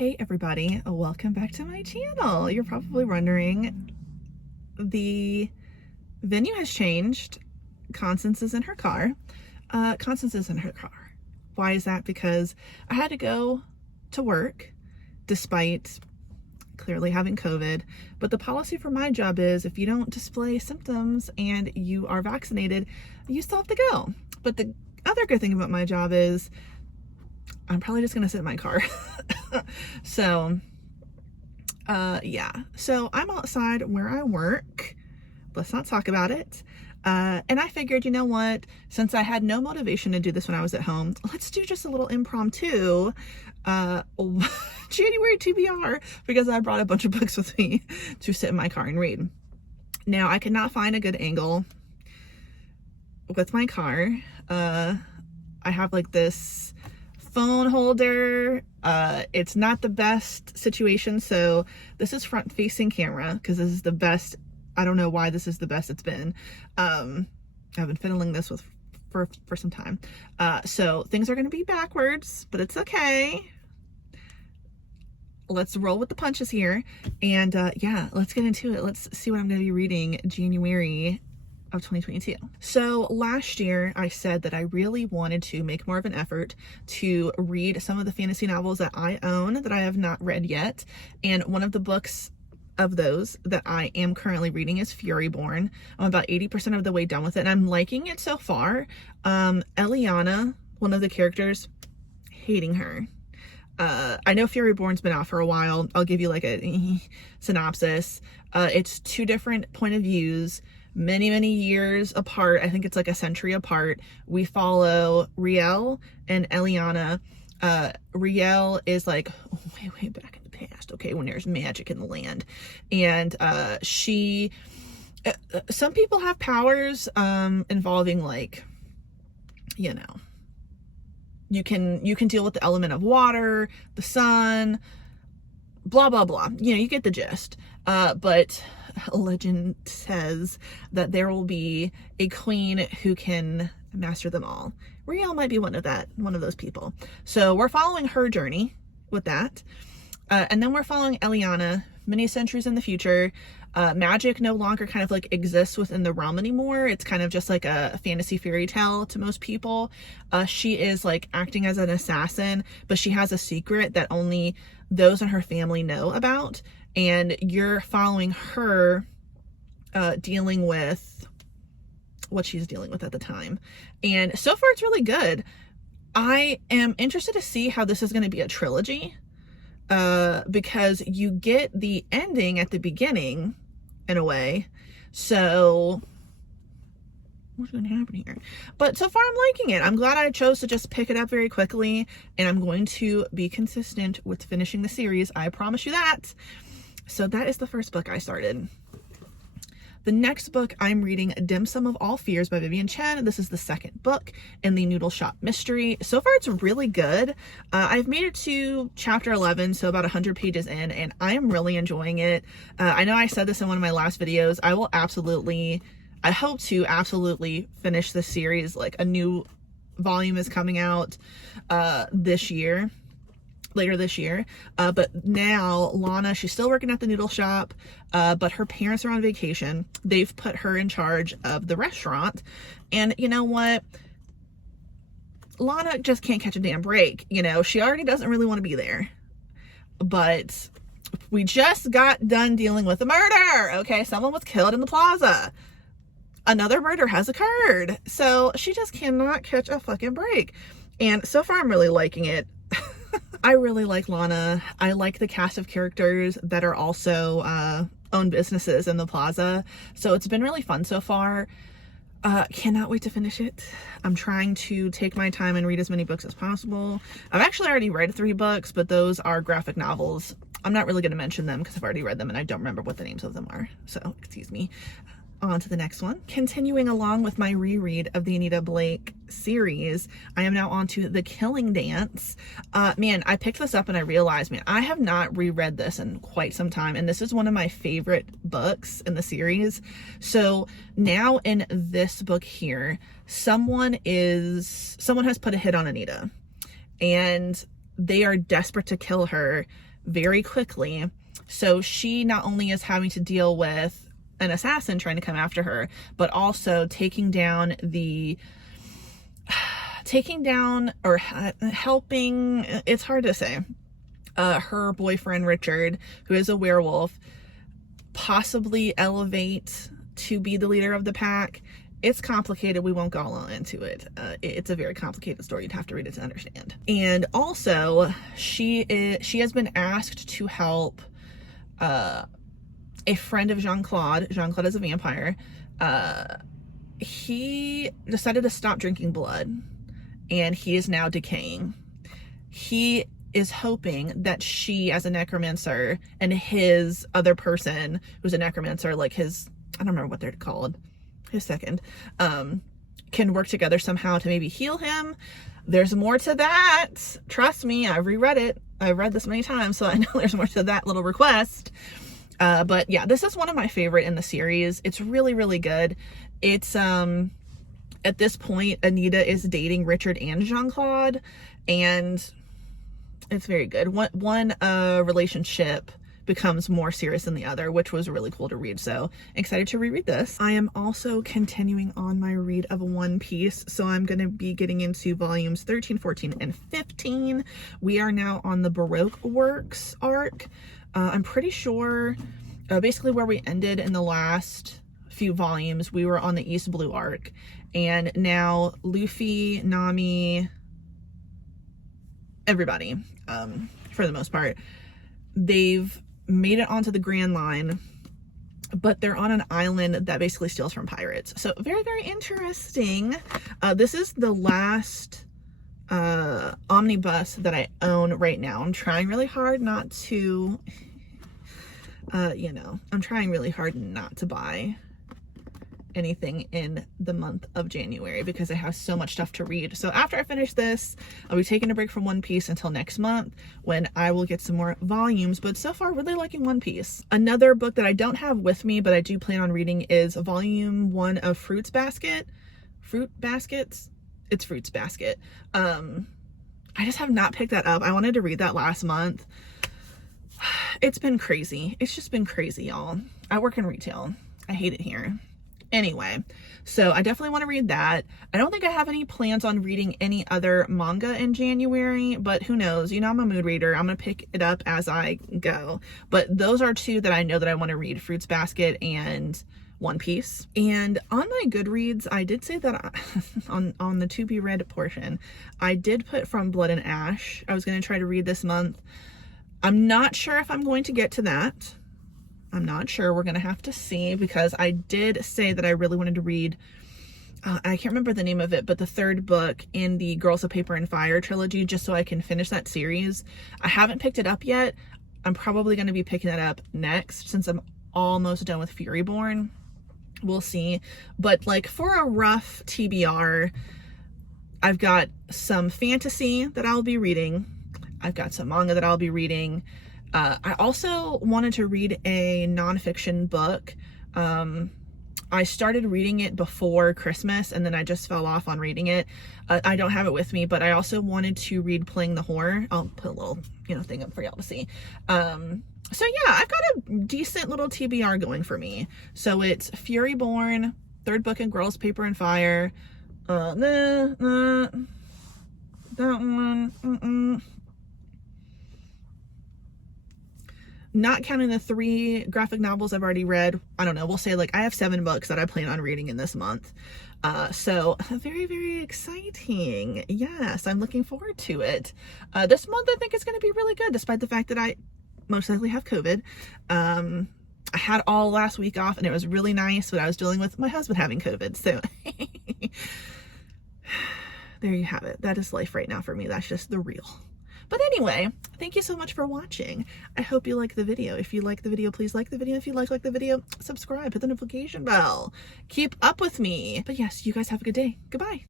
Hey everybody, welcome back to my channel. You're probably wondering, the venue has changed. Constance is in her car. Constance is in her car. Why is that? Because I had to go to work despite clearly having COVID, but the policy for my job is if you don't display symptoms and you are vaccinated, you still have to go. But the other good thing about my job is I'm probably just gonna sit in my car. So yeah, so I'm outside where I work. Let's not talk about it. And I figured, you know what, since I had no motivation to do this when I was at home, let's do just a little impromptu January TBR, because I brought a bunch of books with me to sit in my car and read. Now, I could not find a good angle with my car. I have like this phone holder. It's not the best situation, so this is front facing camera because this is the best. I don't know why this is the best it's been. I've been fiddling this with for some time, so things are going to be backwards, but it's okay. Let's roll with the punches here, and yeah, let's get into it. Let's see what I'm going to be reading January of 2022. So last year I said that I really wanted to make more of an effort to read some of the fantasy novels that I own that I have not read yet, and one of the books of those that I am currently reading is Furyborn. I'm about 80% of the way done with it and I'm liking it so far. Eliana, one of the characters, hating her. I know Furyborn's been out for a while. I'll give you like a synopsis. It's two different point of views, many way apart. I think it's like a century apart. We follow Riel and Eliana. Riel is like way back in the past, okay, when there's magic in the land, and she some people have powers involving, like, you know, you can deal with the element of water, the sun, blah blah blah, you know, you get the gist. But legend says that there will be a queen who can master them all. Riel might be one of those people. So we're following her journey with that. And then we're following Eliana many centuries in the future. Magic no longer kind of like exists within the realm anymore. It's kind of just like a fantasy fairy tale to most people. She is like acting as an assassin, but she has a secret that only those in her family know about. And you're following her dealing with what she's dealing with at the time. And so far it's really good. I am interested to see how this is going to be a trilogy, because you get the ending at the beginning in a way. So what's going to happen here? But so far I'm liking it. I'm glad I chose to just pick it up very quickly, and I'm going to be consistent with finishing the series. I promise you that. So that is the first book I started. The next book I'm reading, Dim Sum of All Fears by Vivian Chen. This is the second book in the Noodle Shop mystery. So far it's really good. I've made it to chapter 11, so about 100 pages in, and I am really enjoying it. I know I said this in one of my last videos. I hope to absolutely finish this series. Like, a new volume is coming out later this year. But now Lana, she's still working at the noodle shop, but her parents are on vacation. They've put her in charge of the restaurant, and you know what? Lana just can't catch a damn break. You know, she already doesn't really want to be there, but we just got done dealing with a murder. Okay, someone was killed in the plaza. Another murder has occurred, so she just cannot catch a fucking break. And so far I'm really liking it. I really like Lana. I like the cast of characters that are also own businesses in the plaza. So it's been really fun so far. Cannot wait to finish it. I'm trying to take my time and read as many books as possible. I've actually already read 3 books, but those are graphic novels. I'm not really going to mention them because I've already read them and I don't remember what the names of them are. So excuse me. On to the next one. Continuing along with my reread of the Anita Blake series, I am now on to The Killing Dance. Man, I picked this up and I realized, man, I have not reread this in quite some time, and this is one of my favorite books in the series. So now in this book here, someone has put a hit on Anita, and they are desperate to kill her very quickly. So she not only is having to deal with an assassin trying to come after her, but also taking down or helping, it's hard to say, her boyfriend Richard, who is a werewolf, possibly elevate to be the leader of the pack. It's complicated. We won't go all into it. It's a very complicated story. You'd have to read it to understand. And also, she has been asked to help a friend of Jean-Claude. Jean-Claude is a vampire. He decided to stop drinking blood, and he is now decaying. He is hoping that she, as a necromancer, and his other person who's a necromancer, like his, I don't remember what they're called, his second, can work together somehow to maybe heal him. There's more to that. Trust me, I've reread it. I've read this many times, so I know there's more to that little request. But yeah, this is one of my favorite in the series. It's really, really good. It's, at this point, Anita is dating Richard and Jean-Claude, and it's very good. One relationship becomes more serious than the other, which was really cool to read. So excited to reread this. I am also continuing on my read of One Piece. So I'm going to be getting into volumes 13, 14, and 15. We are now on the Baroque Works arc. I'm pretty sure basically where we ended in the last few volumes, we were on the East Blue arc. And now Luffy, Nami, everybody, for the most part, they've made it onto the Grand Line, but they're on an island that basically steals from pirates. So very, very interesting. This is the last omnibus that I own right now. I'm trying really hard not to, I'm trying really hard not to buy anything in the month of January because I have so much stuff to read. So after I finish this, I'll be taking a break from One Piece until next month when I will get some more volumes, but so far really liking One Piece. Another book that I don't have with me but I do plan on reading is volume 1 of Fruits Basket. Fruit Baskets? It's Fruits Basket. I just have not picked that up. I wanted to read that last month. It's been crazy. It's just been crazy, y'all. I work in retail. I hate it here. Anyway, so I definitely want to read that. I don't think I have any plans on reading any other manga in January, but who knows? You know, I'm a mood reader. I'm going to pick it up as I go. But those are two that I know that I want to read, Fruits Basket and One Piece. And on my Goodreads, I did say that on the to be read portion, I did put From Blood and Ash. I was going to try to read this month. I'm not sure if I'm going to get to that. I'm not sure. We're going to have to see because I did say that I really wanted to read, I can't remember the name of it, but the third book in the Girls of Paper and Fire trilogy, just so I can finish that series. I haven't picked it up yet. I'm probably going to be picking that up next since I'm almost done with Furyborn. We'll see. But like for a rough TBR, I've got some fantasy that I'll be reading. I've got some manga that I'll be reading. I also wanted to read a nonfiction book. I started reading it before Christmas and then I just fell off on reading it. I don't have it with me, but I also wanted to read Playing the Whore. I'll put a little, thing up for y'all to see. So yeah, I've got a decent little TBR going for me. So it's Furyborn, third book in Girls, Paper and Fire. That one. Not counting the 3 graphic novels I've already read. I don't know, we'll say like I have 7 books that I plan on reading in this month. So very, very exciting. Yes, I'm looking forward to it. This month I think it's going to be really good despite the fact that I most likely have COVID. I had all last week off and it was really nice, but I was dealing with my husband having COVID. So there you have it. That is life right now for me. That's just the real. But anyway, thank you so much for watching. I hope you like the video. If you like the video, please like the video. If you like the video, subscribe, hit the notification bell. Keep up with me. But yes, you guys have a good day. Goodbye.